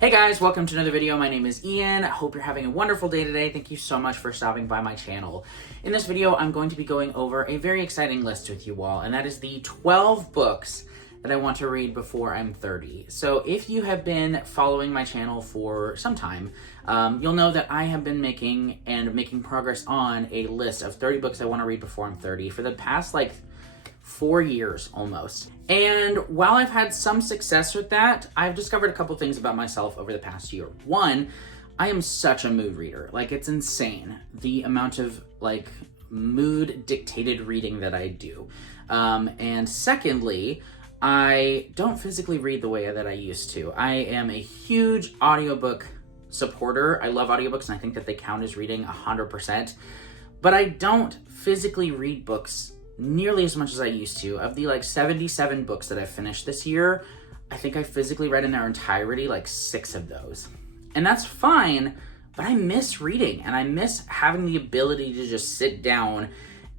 Hey guys, welcome to another video. My name is Ian. I hope you're having a wonderful day today. Thank you so much for stopping by my channel. In this video, I'm going to be going over a very exciting list with you all, and that is the 12 books that I want to read before I'm 30. So if you have been following my channel for some time, you'll know that I have been making progress on a list of 30 books I want to read before I'm 30 for the past 4 years almost. And while I've had some success with that, I've discovered a couple things about myself over the past year. One, I am such a mood reader. It's insane the amount of mood dictated reading that I do. And secondly, I don't physically read the way that I used to. I am a huge audiobook supporter. I love audiobooks and I think that they count as reading 100%, but I don't physically read books nearly as much as I used to. Of the 77 books that I've finished this year, I think I physically read in their entirety 6 of those. And that's fine, but I miss reading and I miss having the ability to just sit down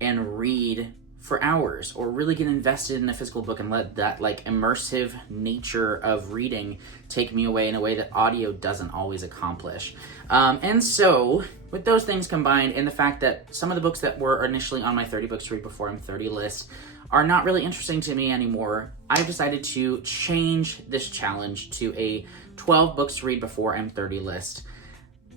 and read for hours or really get invested in a physical book and let that immersive nature of reading take me away in a way that audio doesn't always accomplish. And so with those things combined and the fact that some of the books that were initially on my 30 books to read before I'm 30 list are not really interesting to me anymore, I've decided to change this challenge to a 12 books to read before I'm 30 list.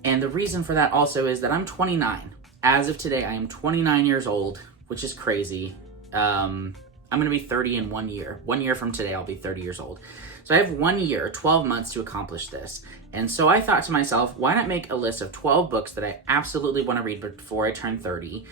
And the reason for that also is that I'm 29. As of today, I am 29 years old, which is crazy. I'm going to be 30 in 1 year. 1 year from today, I'll be 30 years old. So I have 1 year, 12 months to accomplish this. And so I thought to myself, why not make a list of 12 books that I absolutely want to read before I turn 30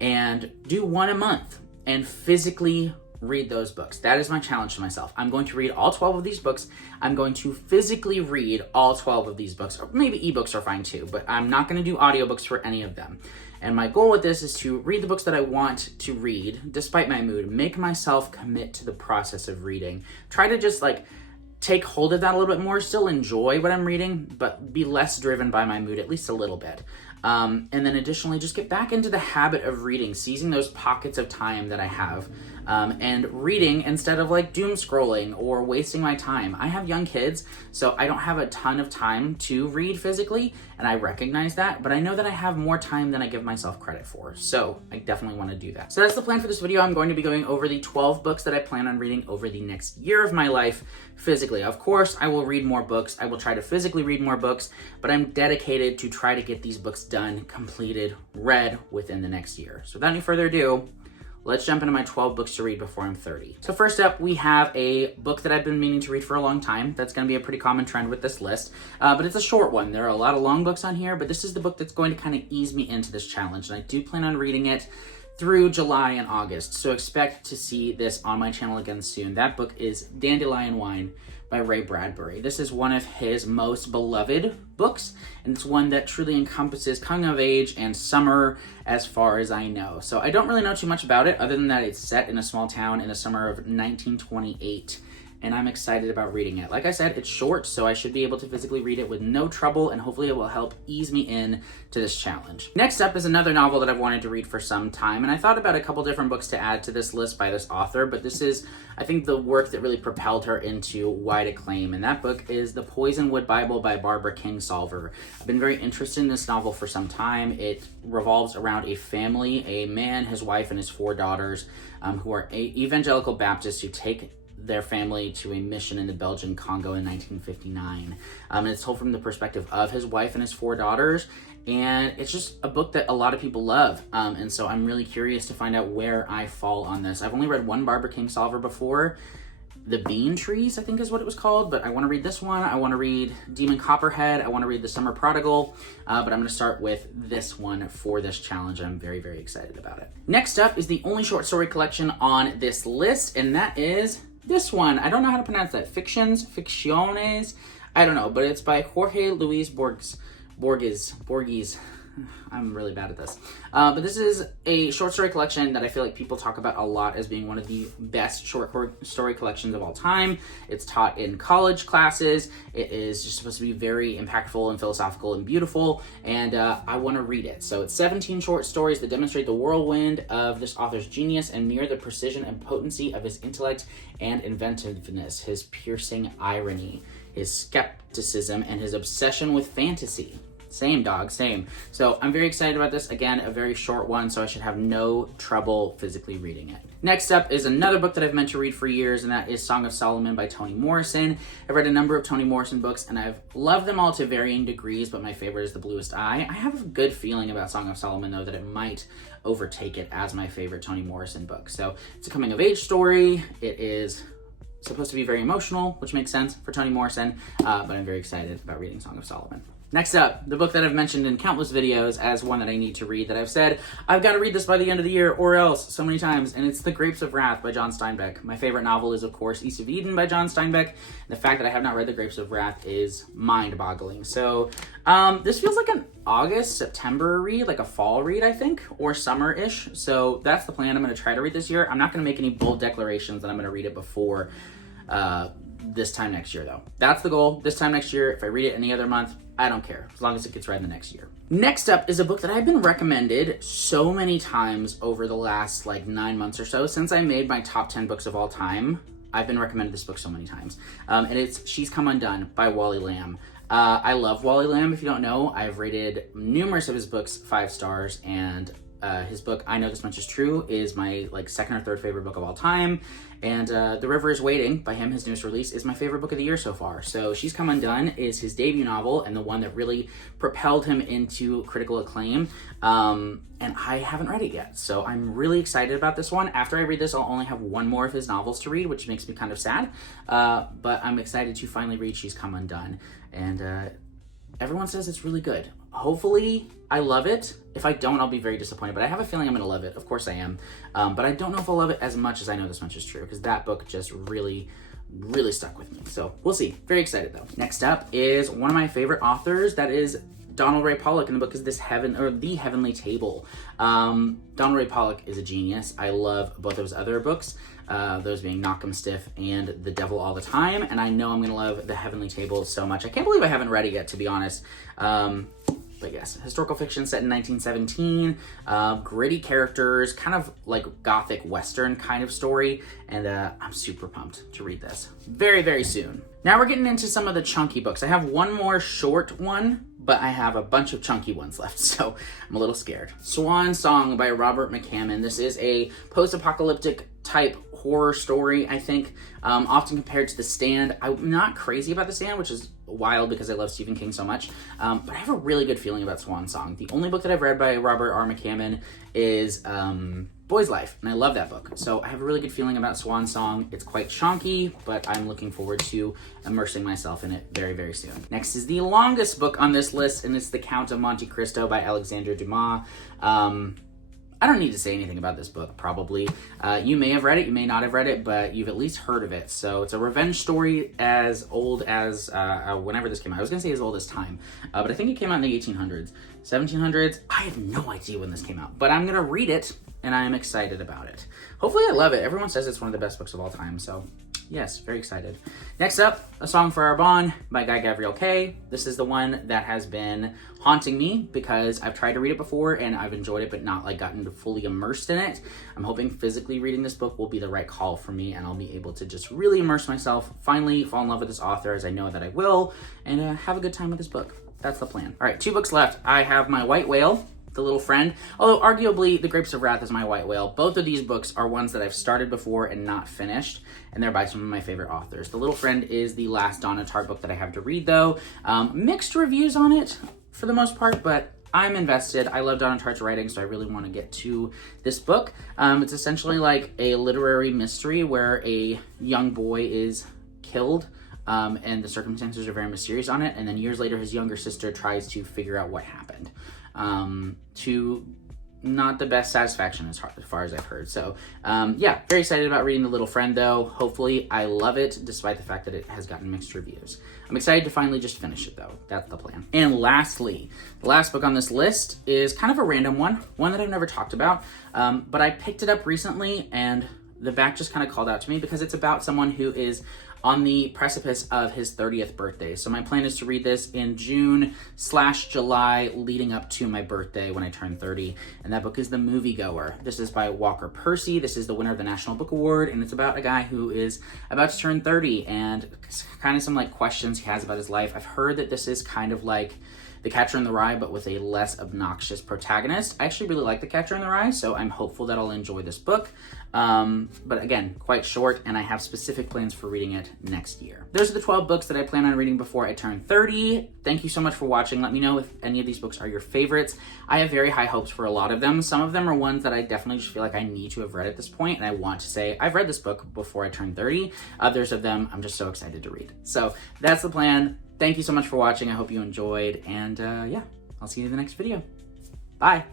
and do one a month and physically read those books. That is my challenge to myself. I'm going to read all 12 of these books. I'm going to physically read all 12 of these books, or maybe ebooks are fine too, but I'm not going to do audiobooks for any of them. And my goal with this is to read the books that I want to read, despite my mood, make myself commit to the process of reading. Try to just take hold of that a little bit more, still enjoy what I'm reading, but be less driven by my mood, at least a little bit. And then additionally, just get back into the habit of reading, seizing those pockets of time that I have, and reading instead of doom scrolling or wasting my time. I have young kids, so I don't have a ton of time to read physically, and I recognize that, but I know that I have more time than I give myself credit for, so I definitely want to do that. So that's the plan for this video. I'm going to be going over the 12 books that I plan on reading over the next year of my life physically. Of course, I will read more books. I will try to physically read more books, but I'm dedicated to try to get these books done, completed, read within the next year. So without any further ado, let's jump into my 12 books to read before I'm 30. So first up, we have a book that I've been meaning to read for a long time. That's going to be a pretty common trend with this list, but it's a short one. There are a lot of long books on here, but this is the book that's going to kind of ease me into this challenge, and I do plan on reading it through July and August, so expect to see this on my channel again soon. That book is Dandelion Wine by Ray Bradbury. This is one of his most beloved books, and it's one that truly encompasses coming of age and summer as far as I know. So I don't really know too much about it, other than that it's set in a small town in the summer of 1928. And I'm excited about reading it. Like I said, it's short, so I should be able to physically read it with no trouble, and hopefully it will help ease me in to this challenge. Next up is another novel that I've wanted to read for some time, and I thought about a couple different books to add to this list by this author, but this is, I think, the work that really propelled her into wide acclaim, and that book is The Poisonwood Bible by Barbara Kingsolver. I've been very interested in this novel for some time. It revolves around a family, a man, his wife, and his 4 daughters, who are evangelical Baptists who take their family to a mission in the Belgian Congo in 1959. And it's told from the perspective of his wife and his 4 daughters, and it's just a book that a lot of people love. And so I'm really curious to find out where I fall on this. I've only read one Barbara Kingsolver before, The Bean Trees, I think is what it was called, but I want to read this one. I want to read Demon Copperhead. I want to read The Summer Prodigal, but I'm going to start with this one for this challenge. I'm very, very excited about it. Next up is the only short story collection on this list, and that is this one. I don't know how to pronounce that. Ficciones? I don't know, but it's by Jorge Luis Borges. I'm really bad at this. But this is a short story collection that I feel like people talk about a lot as being one of the best short story collections of all time. It's taught in college classes. It is just supposed to be very impactful and philosophical and beautiful, and I want to read it. So it's 17 short stories that demonstrate the whirlwind of this author's genius and mirror the precision and potency of his intellect and inventiveness, his piercing irony. his skepticism, and his obsession with fantasy. Same, dog, same. So I'm very excited about this. Again, a very short one, so I should have no trouble physically reading it. Next up is another book that I've meant to read for years, and that is Song of Solomon by Toni Morrison. I've read a number of Toni Morrison books, and I've loved them all to varying degrees, but my favorite is The Bluest Eye. I have a good feeling about Song of Solomon, though, that it might overtake it as my favorite Toni Morrison book. So it's a coming-of-age story. It is supposed to be very emotional, which makes sense for Toni Morrison, but I'm very excited about reading Song of Solomon. Next up, the book that I've mentioned in countless videos as one that I need to read, that I've said, I've got to read this by the end of the year or else, so many times, and it's The Grapes of Wrath by John Steinbeck. My favorite novel is, of course, East of Eden by John Steinbeck. The fact that I have not read The Grapes of Wrath is mind-boggling. So this feels like an August, September read, like a fall read, I think, or summer-ish. So that's the plan I'm going to try to read this year. I'm not going to make any bold declarations that I'm going to read it before this time next year, though. That's the goal. This time next year. If I read it any other month, I don't care, as long as it gets read in the next year. Next up is a book that I've been recommended so many times over the last 9 months or so. Since I made my top 10 books of all time, I've been recommended this book so many times. And it's She's Come Undone by Wally Lamb. I love Wally Lamb. If you don't know, I've rated numerous of his books 5 stars, and his book, I Know This Much Is True, is my second or third favorite book of all time. And The River is Waiting by him, his newest release, is my favorite book of the year so far. So She's Come Undone is his debut novel and the one that really propelled him into critical acclaim. And I haven't read it yet, so I'm really excited about this one. After I read this, I'll only have one more of his novels to read, which makes me kind of sad. But I'm excited to finally read She's Come Undone. And everyone says it's really good. Hopefully, I love it. If I don't, I'll be very disappointed, but I have a feeling I'm going to love it. Of course I am. But I don't know if I'll love it as much as I Know This Much Is True, because that book just really stuck with me. So we'll see. Very excited, though. Next up is one of my favorite authors. That is Donald Ray Pollock, and the book is The Heavenly Table. Donald Ray Pollock is a genius. I love both of his other books, those being Knock 'em Stiff and The Devil All the Time, and I know I'm going to love The Heavenly Table so much. I can't believe I haven't read it yet, to be honest. But yes, historical fiction set in 1917, gritty characters, kind of like gothic western kind of story, and I'm super pumped to read this very, very soon. Now we're getting into some of the chunky books. I have one more short one, but I have a bunch of chunky ones left, so I'm a little scared. Swan Song by Robert McCammon. This is a post-apocalyptic type horror story, I think, often compared to The Stand. I'm not crazy about The Stand, which is wild because I love Stephen King so much, but I have a really good feeling about Swan Song. The only book that I've read by Robert R. McCammon is Boy's Life, and I love that book. So I have a really good feeling about Swan Song. It's quite chonky, but I'm looking forward to immersing myself in it very, very soon. Next is the longest book on this list, and it's The Count of Monte Cristo by Alexandre Dumas. I don't need to say anything about this book, probably. You may have read it, you may not have read it, but you've at least heard of it. So it's a revenge story as old as whenever this came out. I was going to say as old as time, but I think it came out in the 1800s. 1700s, I have no idea when this came out, but I'm going to read it, and I am excited about it. Hopefully I love it. Everyone says it's one of the best books of all time, so yes, very excited. Next up, A Song for Arbonne by Guy Gavriel Kay. This is the one that has been haunting me because I've tried to read it before and I've enjoyed it but not gotten fully immersed in it. I'm hoping physically reading this book will be the right call for me and I'll be able to just really immerse myself, finally fall in love with this author, as I know that I will, and have a good time with this book. That's the plan. All right, 2 books left. I have my White Whale, The Little Friend, although arguably The Grapes of Wrath is my White Whale. Both of these books are ones that I've started before and not finished, and they're by some of my favorite authors. The Little Friend is the last Donna Tartt book that I have to read, though. Mixed reviews on it for the most part, but I'm invested. I love Donna Tartt's writing, so I really want to get to this book. It's essentially like a literary mystery where a young boy is killed, and the circumstances are very mysterious on it, and then years later his younger sister tries to figure out what happened. To not the best satisfaction as far as I've heard. So yeah, very excited about reading The Little Friend, though. Hopefully I love it, despite the fact that it has gotten mixed reviews. I'm excited to finally just finish it, though. That's the plan. And lastly, the last book on this list is kind of a random one that I've never talked about, but I picked it up recently and the back just kind of called out to me because it's about someone who is on the precipice of his 30th birthday. So my plan is to read this in June/July leading up to my birthday when I turn 30. And that book is The Moviegoer. This is by Walker Percy. This is the winner of the National Book Award, and it's about a guy who is about to turn 30 and kind of some like questions he has about his life. I've heard that this is kind of like The Catcher in the Rye, but with a less obnoxious protagonist. I actually really like The Catcher in the Rye, so I'm hopeful that I'll enjoy this book. But again, quite short, and I have specific plans for reading it next year. Those are the 12 books that I plan on reading before I turn 30. Thank you so much for watching. Let me know if any of these books are your favorites. I have very high hopes for a lot of them. Some of them are ones that I definitely just feel like I need to have read at this point, and I want to say, I've read this book before I turn 30. Others of them, I'm just so excited to read. So that's the plan. Thank you so much for watching. I hope you enjoyed, and yeah, I'll see you in the next video. Bye.